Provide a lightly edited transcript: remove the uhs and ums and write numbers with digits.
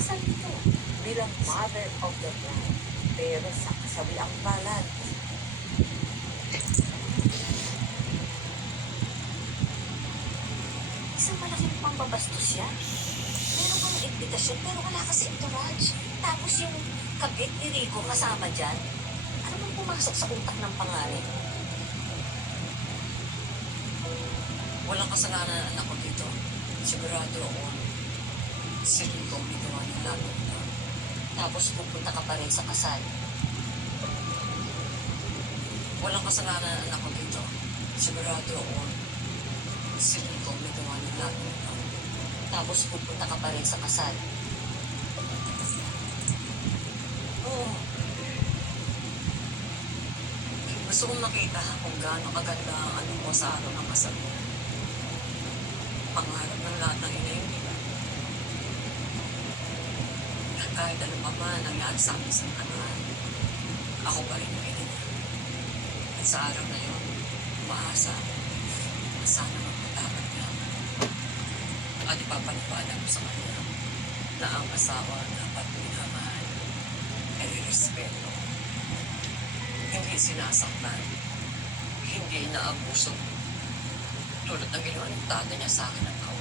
kasal nito bilang mother of the bride. Pero sa kasabiang palad, isang malaking pambabastos yan. Meron kang imbitasyon pero wala kasi entourage. Tapos yung kabit ni Rico kasama dyan, ano bang pumasok sa utak ng pangalan? Walang kasalanan ang anak ko dito. Sigurado ako. Si Rico may gawa ng lahat ng ito. Tapos pupunta ka pa rin sa kasal. Walang kasalanan ang anak ko dito. Sigurado ako. Si Rico may gawa ng lahat ng ito. Tapos pupunta ka pa rin sa kasal. Oo. Gusto kong makita kung gaano kaganda ang ano mo sa araw ng kasal mo. Pangarap ng lahat ng ina yun, di ba? Kahit ano pa man nangyari sa amin sa kanan, ako pa rin ang ina niya. At sa araw na yun, umaasa na sana magpatawad niya. At ipapaniwala ko sa kanya na ang asawa dapat minamahal ay respeto. Hindi sinasaktan, hindi inaabuso. Tulad ng ginawa ng tatay niya sa akin at ako.